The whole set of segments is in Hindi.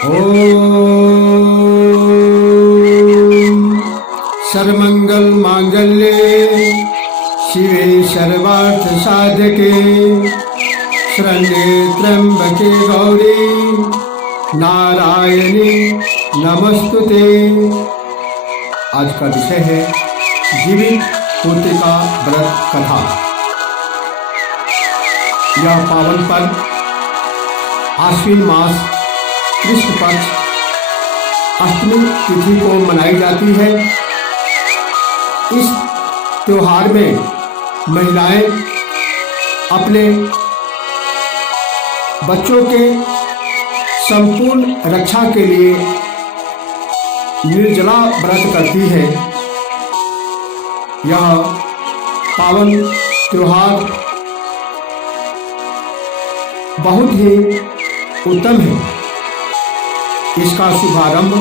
ओम सर्वमंगल मांगल्ये शिवे सर्वार्थ साधके शरण्ये त्र्यंबके गौरी नारायणी नमस्तुते। आज का विषय है जीवित पुत्रिका व्रत कथा। यह पावन पर्व आश्विन मास कृष्ण पक्ष अष्टमी तिथि को मनाई जाती है। इस त्योहार में महिलाएं अपने बच्चों के संपूर्ण रक्षा के लिए निर्जला व्रत करती है। यह पावन त्योहार बहुत ही उत्तम है। इसका शुभारंभ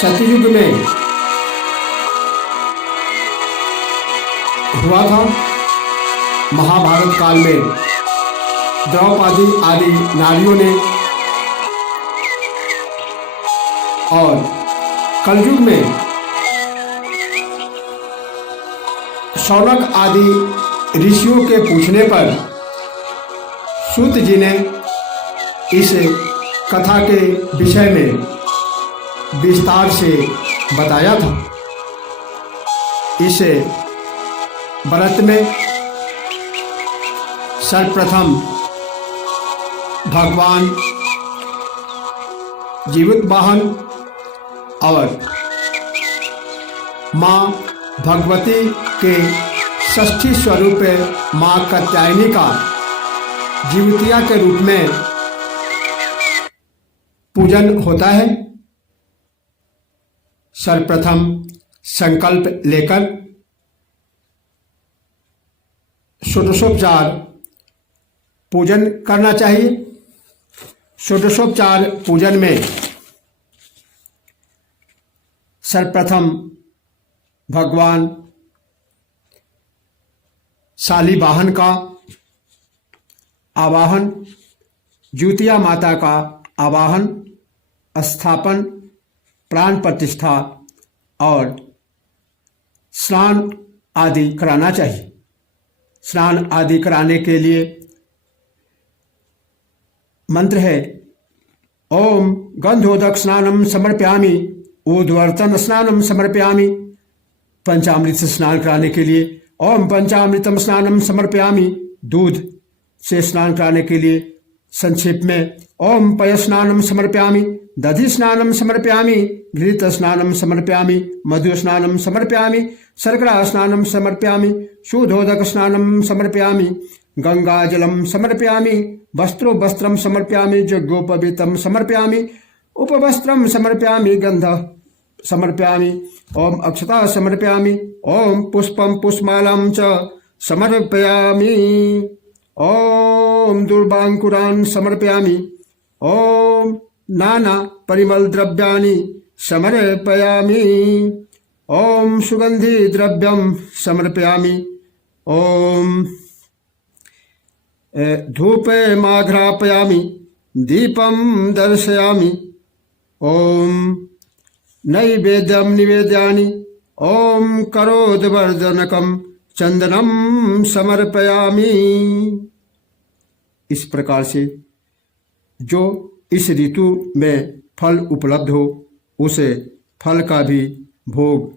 सतयुग में हुआ था। महाभारत काल में द्रौपदी आदि नारियों ने और कलयुग में शौनक आदि ऋषियों के पूछने पर सूत जी ने इस कथा के विषय में विस्तार से बताया था। इस व्रत में सर्वप्रथम भगवान जीवित वाहन और माँ भगवती के षष्ठी स्वरूप माँ कात्यायनी का जीवितिया के रूप में पूजन होता है। सर्वप्रथम संकल्प लेकर षोडशोपचार पूजन करना चाहिए। षोडशोपचार पूजन में सर्वप्रथम भगवान शालिवाहन का आवाहन, ज्योतिया माता का आवाहन, स्थापन, प्राण प्रतिष्ठा और स्नान आदि कराना चाहिए। स्नान आदि कराने के लिए मंत्र है ओम गंधोदक स्नानम समर्पयामि, ऊर्ध्वर्तन स्नानम समर्पयामि। पंचामृत से स्नान कराने के लिए ओम पंचामृतम स्नानम समर्पयामि। दूध से स्नान कराने के लिए संक्षेप में ओम पय स्नानम समर्पयामि, दधि स्नानम समर्पयामि, घृत स्नानम समर्पयामि, मधु स्नानम समर्पयामि, शर्करा स्नानम समर्पयामि, शुद्धोदक स्नानम समर्पयामि, गंगा जलम समर्पयामि, वस्त्रो वस्त्रम समर्पयामि, यज्ञोपवीतम समर्पयामि, उपवस्त्रम समर्पयामि, गंध समर्पयामि, ओम अक्षता समर्पयामि, ओम पुष्पम पुष्पमालां च समर्पयामि, ओम दुर्वांकुरान् समर्पयामि, ओम नाना परिमल द्रव्याणि समर्पयामि, ओम सुगंधि द्रव्यम समर्पयामि, ओम धूपमाघ्रापयामि, दीपं दर्शयामि, ओम नैवेद्यं निवेदयामि, ओम करोदवर्धनकं चंदनम समर्पयामि। इस प्रकार से जो इस ऋतु में फल उपलब्ध हो उसे फल का भी भोग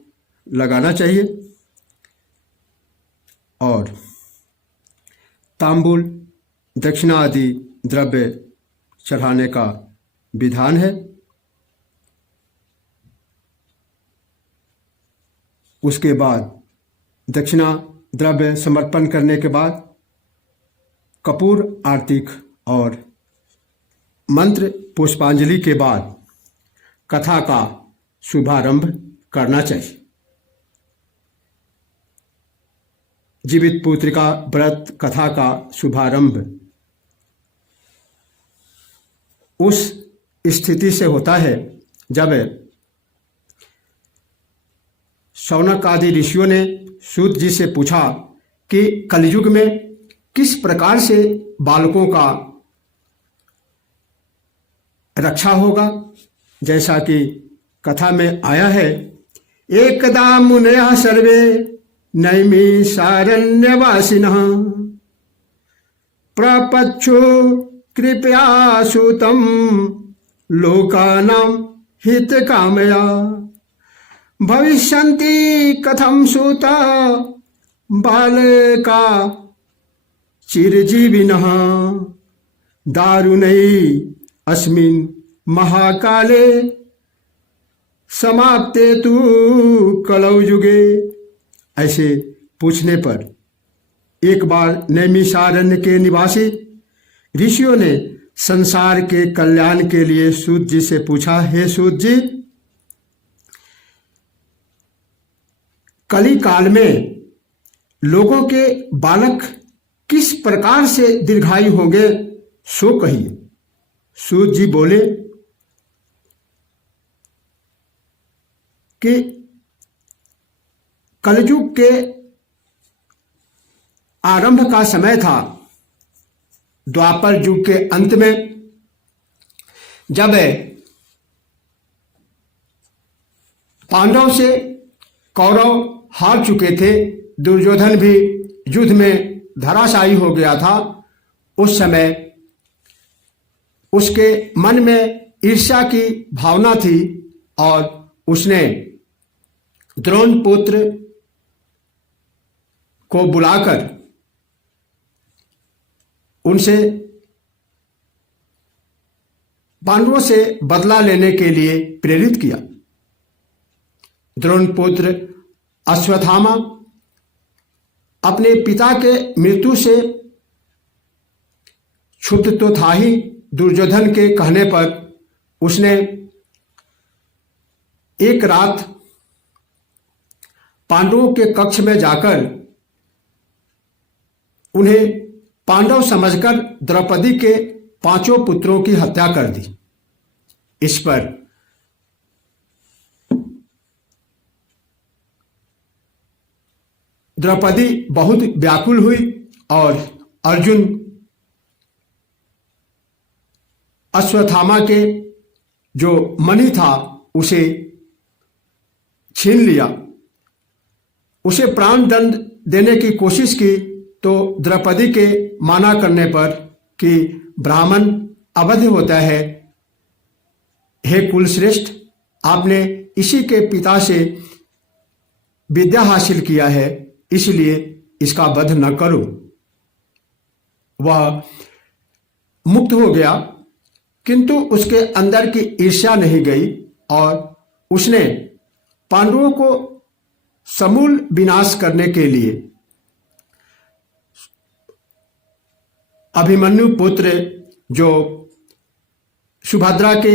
लगाना चाहिए। और तांबूल दक्षिणा आदि द्रव्य चढ़ाने का विधान है। उसके बाद दक्षिणा द्रव्य समर्पण करने के बाद कपूर आरती और मंत्र पुष्पांजलि के बाद कथा का शुभारंभ करना चाहिए। जीवित पुत्रिका व्रत कथा का शुभारंभ उस स्थिति से होता है जब शौनक आदि ऋषियों ने सूत जी से पूछा कि कलयुग में किस प्रकार से बालकों का रक्षा होगा। जैसा कि कथा में आया है, एकदा मुनयः सर्वे नैमिषारण्यवासिनः प्रपच्छु कृपया सुतं लोकानां हितकामया भविष्यन्ति कथं सुता बालका चिरजीविनः दारुणै अस्मिन् महाकाले समाप्ते तु कलौ युगे। ऐसे पूछने पर एक बार नैमिषारण्य के निवासी ऋषियों ने संसार के कल्याण के लिए सूत जी से पूछा, हे सूत जी, कली काल में लोगों के बालक किस प्रकार से दीर्घायु होंगे, सो कहिए। सूत जी बोले कि कलयुग के आरंभ का समय था, द्वापर युग के अंत में, जब पांडव से कौरव हार चुके थे, दुर्योधन भी युद्ध में धराशायी हो गया था। उस समय उसके मन में ईर्ष्या की भावना थी और उसने द्रोण पुत्र को बुलाकर उनसे पांडवों से बदला लेने के लिए प्रेरित किया। द्रोण पुत्र अश्वत्थामा अपने पिता के मृत्यु से क्षुब्ध तो था ही, दुर्योधन के कहने पर उसने एक रात पांडवों के कक्ष में जाकर उन्हें पांडव समझकर द्रौपदी के 5 पुत्रों की हत्या कर दी। इस पर द्रौपदी बहुत व्याकुल हुई और अर्जुन अश्वत्थामा के जो मणि था उसे छीन लिया। उसे प्राण दंड देने की कोशिश की तो द्रौपदी के माना करने पर कि ब्राह्मण अवध होता है, हे कुलश्रेष्ठ, आपने इसी के पिता से विद्या हासिल किया है, इसलिए इसका वध न करो। वह मुक्त हो गया, किंतु उसके अंदर की ईर्ष्या नहीं गई और उसने पांडवों को समूल विनाश करने के लिए अभिमन्यु पुत्र जो सुभद्रा के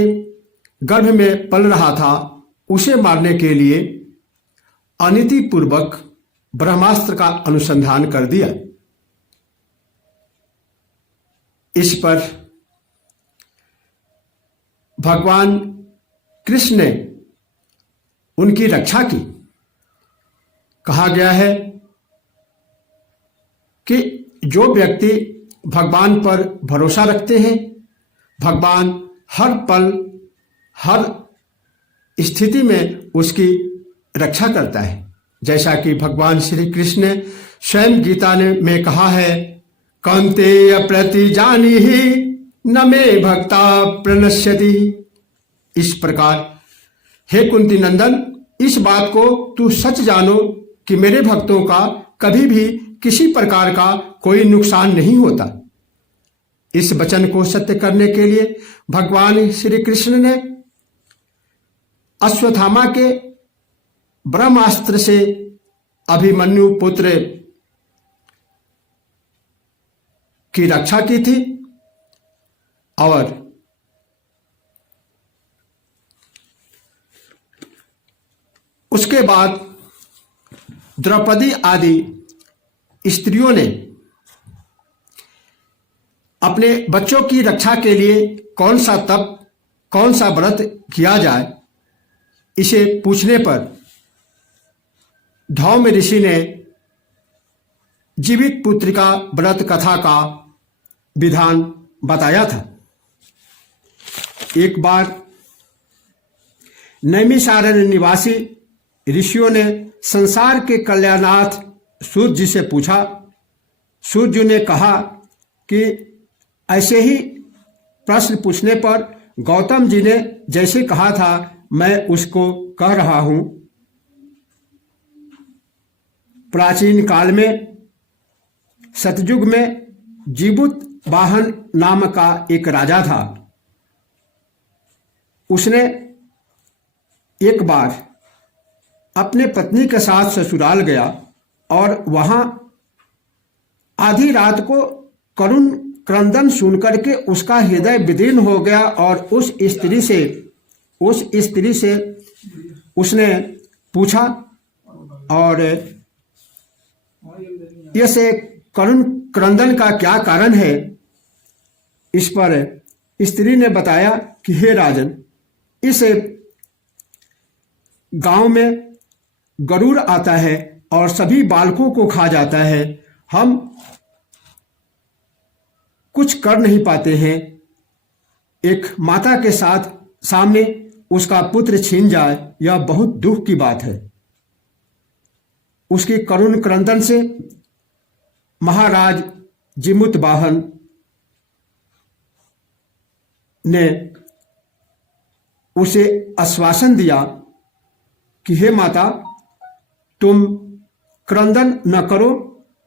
गर्भ में पल रहा था, उसे मारने के लिए अनीतिपूर्वक ब्रह्मास्त्र का अनुसंधान कर दिया। इस पर भगवान कृष्ण ने उनकी रक्षा की। कहा गया है कि जो व्यक्ति भगवान पर भरोसा रखते हैं, भगवान हर पल हर स्थिति में उसकी रक्षा करता है। जैसा कि भगवान श्री कृष्ण स्वयं गीता में कहा है, कौन्तेय प्रति जानीहि न मे भक्ता प्रणश्यति। इस प्रकार हे कुंती नंदन, इस बात को तू सच जानो कि मेरे भक्तों का कभी भी किसी प्रकार का कोई नुकसान नहीं होता। इस वचन को सत्य करने के लिए भगवान श्री कृष्ण ने अश्वत्थामा के ब्रह्मास्त्र से अभिमन्यु पुत्र की रक्षा की थी और उसके बाद द्रौपदी आदि स्त्रियों ने अपने बच्चों की रक्षा के लिए कौन सा तप, कौन सा व्रत किया जाए, इसे पूछने पर धौम ऋषि ने जीवित पुत्रिका व्रत कथा का विधान बताया था। एक बार नैमिषारण्य निवासी ऋषियों ने संसार के कल्याणार्थ सूर्य जी से पूछा। सूर्य जी ने कहा कि ऐसे ही प्रश्न पूछने पर गौतम जी ने जैसे कहा था मैं उसको कह रहा हूं। प्राचीन काल में सतयुग में जीवुत वाहन नाम का एक राजा था। उसने एक बार अपने पत्नी के साथ ससुराल गया और वहां आधी रात को करुण क्रंदन सुनकर के उसका हृदय विदीर्ण हो गया और उस स्त्री से उसने पूछा और ऐसे करुण क्रंदन का क्या कारण है। इस पर स्त्री ने बताया कि हे राजन, इस गांव में गरुड़ आता है और सभी बालकों को खा जाता है। हम कुछ कर नहीं पाते हैं। एक माता के साथ सामने उसका पुत्र छीन जाए, यह बहुत दुख की बात है। उसके करुण क्रंदन से महाराज जीमूत वाहन ने उसे आश्वासन दिया कि हे माता, तुम क्रंदन न करो,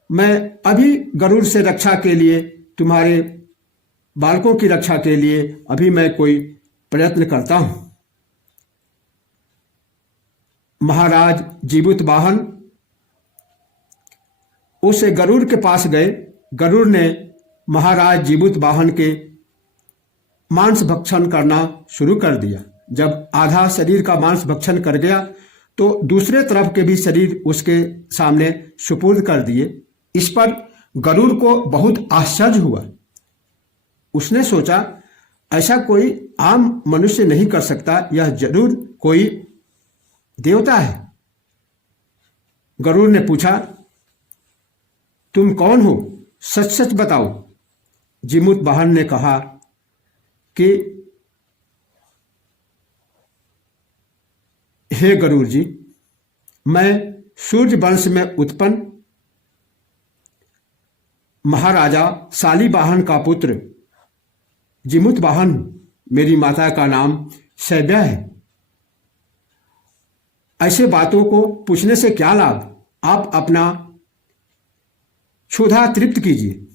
मैं अभी गरुड़ से रक्षा के लिए, तुम्हारे बालकों की रक्षा के लिए अभी मैं कोई प्रयत्न करता हूं। महाराज जीमूत वाहन उस गरुड़ के पास गए। गरुड़ ने महाराज जीमूत वाहन के मांस भक्षण करना शुरू कर दिया। जब आधा शरीर का मांस भक्षण कर गया तो दूसरे तरफ के भी शरीर उसके सामने सुपुर्द कर दिए। इस पर गरुड़ को बहुत आश्चर्य हुआ। उसने सोचा ऐसा कोई आम मनुष्य नहीं कर सकता, यह जरूर कोई देवता है। गरुड़ ने पूछा, तुम कौन हो, सच सच बताओ। जीमूत वाहन ने कहा कि हे गरुड़ जी, मैं सूर्य वंश में उत्पन्न महाराजा शालीवाहन का पुत्र जीमूत वाहन, मेरी माता का नाम शैव्या है। ऐसे बातों को पूछने से क्या लाभ, आप अपना क्षुधा तृप्त कीजिए।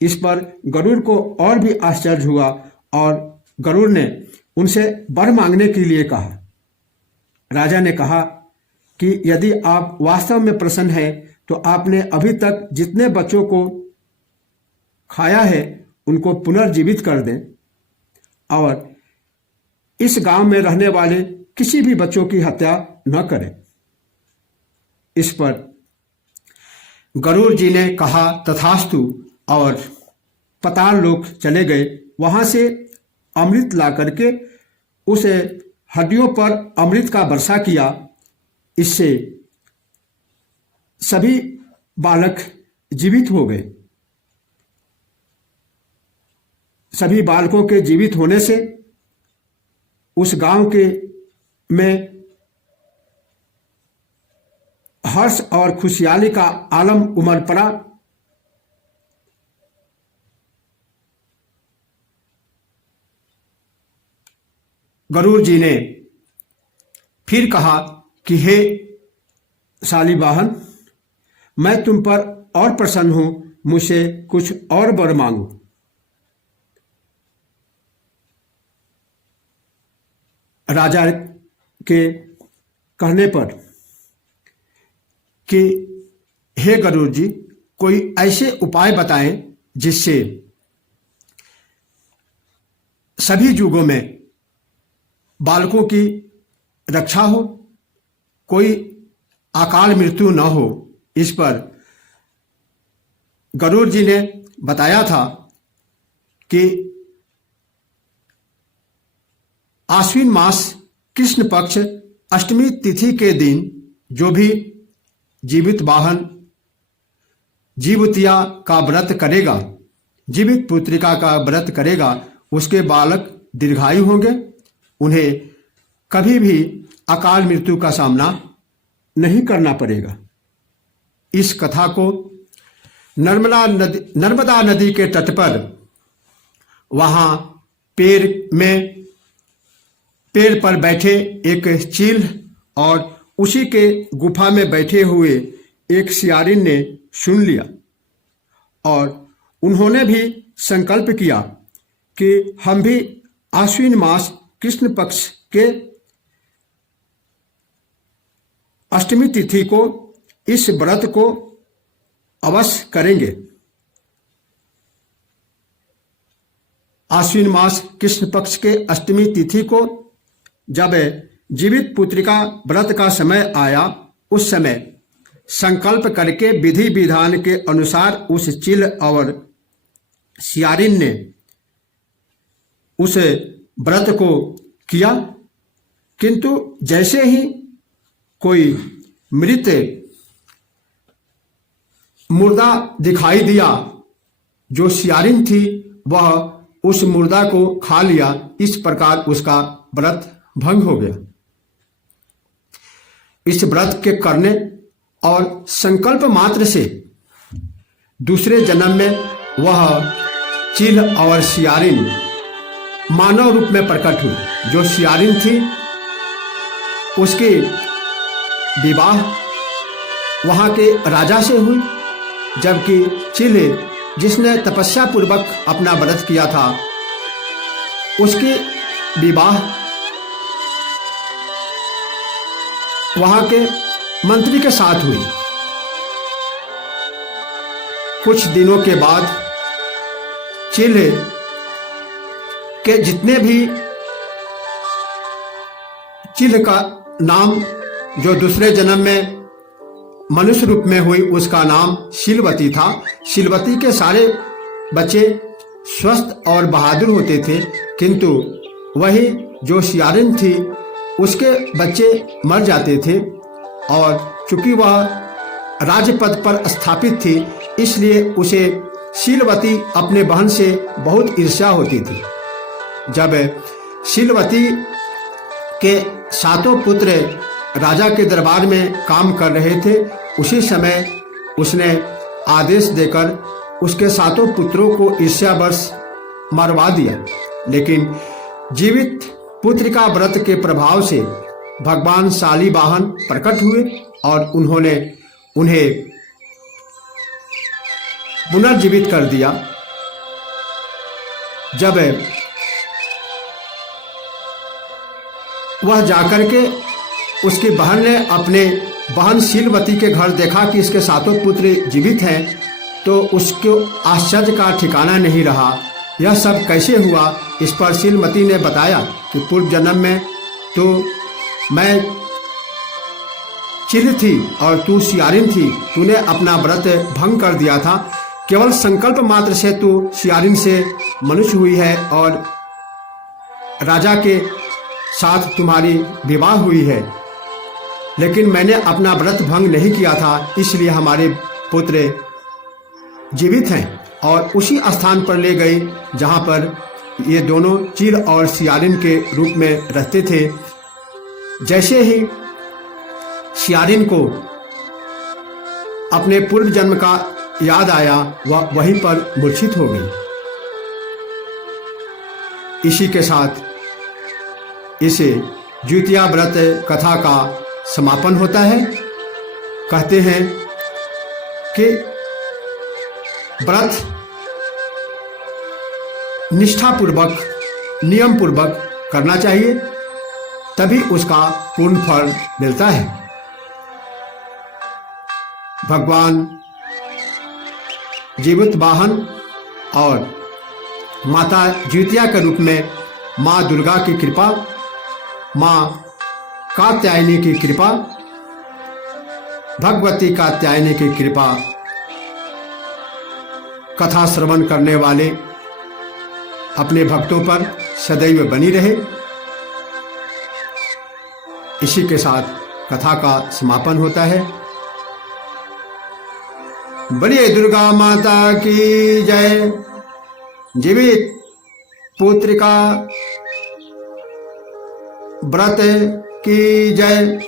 इस पर गरुड़ को और भी आश्चर्य हुआ और गरुड़ ने उनसे वर मांगने के लिए कहा। राजा ने कहा कि यदि आप वास्तव में प्रसन्न हैं तो आपने अभी तक जितने बच्चों को खाया है उनको पुनर्जीवित कर दें और इस गांव में रहने वाले किसी भी बच्चों की हत्या न करें। इस पर गरुड़ जी ने कहा तथास्तु और पाताल लोक चले गए। वहां से अमृत ला करके उसे हड्डियों पर अमृत का वर्षा किया। इससे सभी बालक जीवित हो गए। सभी बालकों के जीवित होने से उस गांव के में हर्ष और खुशहाली का आलम उमड़ पड़ा। गरुड़ जी ने फिर कहा कि हे शालीवाहन, मैं तुम पर और प्रसन्न हूं, मुझसे कुछ और वर मांगो। राजा के कहने पर कि हे गरुड़ जी, कोई ऐसे उपाय बताएं जिससे सभी युगों में बालकों की रक्षा हो, कोई अकाल मृत्यु न हो। इस पर गरुड़ जी ने बताया था कि आश्विन मास कृष्ण पक्ष अष्टमी तिथि के दिन जो भी जीवित वाहन जीवतिया का व्रत करेगा, जीवित पुत्रिका का व्रत करेगा, उसके बालक दीर्घायु होंगे, उन्हें कभी भी अकाल मृत्यु का सामना नहीं करना पड़ेगा। इस कथा को नर्मदा नदी के तट पर वहां पेड़ पर बैठे एक चील और उसी के गुफा में बैठे हुए एक सियारिन ने सुन लिया और उन्होंने भी संकल्प किया कि हम भी आश्विन मास कृष्ण पक्ष के अष्टमी तिथि को इस व्रत को अवश्य करेंगे। आश्विन मास कृष्ण पक्ष के अष्टमी तिथि को जब जीवित पुत्रिका व्रत का समय आया, उस समय संकल्प करके विधि विधान के अनुसार उस चील और सियारिन ने उस व्रत को किया। किंतु जैसे ही कोई मृत मुर्दा दिखाई दिया, जो सियारिन थी वह उस मुर्दा को खा लिया। इस प्रकार उसका व्रत भंग हो गया। इस व्रत के करने और संकल्प मात्र से दूसरे जन्म में वह चील और सियारिन मानव रूप में प्रकट हुई। जो सियारिन थी उसकी विवाह वहां के राजा से हुई, जबकि चील जिसने तपस्या पूर्वक अपना व्रत किया था उसकी विवाह वहां के मंत्री के साथ हुई। कुछ दिनों के बाद चील के जितने भी चील का नाम जो दूसरे जन्म में मनुष्य रूप में हुई, उसका नाम शीलवती था। शीलवती के सारे बच्चे स्वस्थ और बहादुर होते थे, किंतु वही जो सियारिन थी उसके बच्चे मर जाते थे। और चूंकि वह राजपद पर स्थापित थी, इसलिए उसे शीलवती अपने बहन से बहुत ईर्ष्या होती थी। जब शीलवती के सातों पुत्र राजा के दरबार में काम कर रहे थे, उसी समय उसने आदेश देकर उसके सातों पुत्रों को ईर्ष्यावश मरवा दिया। लेकिन जीवित पुत्रिका व्रत के प्रभाव से भगवान शालिवाहन प्रकट हुए और उन्होंने उन्हें पुनर्जीवित कर दिया। जब वह जाकर के उसकी बहन ने अपने बहन शीलवती के घर देखा कि इसके सातों पुत्र जीवित हैं, तो उसको आश्चर्य का ठिकाना नहीं रहा। यह सब कैसे हुआ? इस पर शीलवती ने बताया कि पूर्व जन्म में तो मैं चील थी और तू सियारिन थी, तूने अपना व्रत भंग कर दिया था। केवल संकल्प मात्र से तू सियारिन से मनुष्य हुई है और राजा के साथ तुम्हारी विवाह हुई है, लेकिन मैंने अपना व्रत भंग नहीं किया था, इसलिए हमारे पुत्र जीवित हैं। और उसी स्थान पर ले गई जहाँ पर ये दोनों चील और सियारिन के रूप में रहते थे। जैसे ही सियारिन को अपने पूर्व जन्म का याद आया, वह वहीं पर मूर्छित हो गई। इसी के साथ इस द्वितीया व्रत कथा का समापन होता है। कहते हैं कि व्रत निष्ठापूर्वक नियम पूर्वक करना चाहिए, तभी उसका पूर्ण फल मिलता है। भगवान जीवित वाहन और माता द्वितीया के रूप में माँ दुर्गा की कृपा, माँ कात्यायनी की कृपा, भगवती कात्यायनी की कृपा कथा श्रवण करने वाले अपने भक्तों पर सदैव बनी रहे। इसी के साथ कथा का समापन होता है। बोलिए दुर्गा माता की जय। जीवित पुत्रिका व्रत की जय।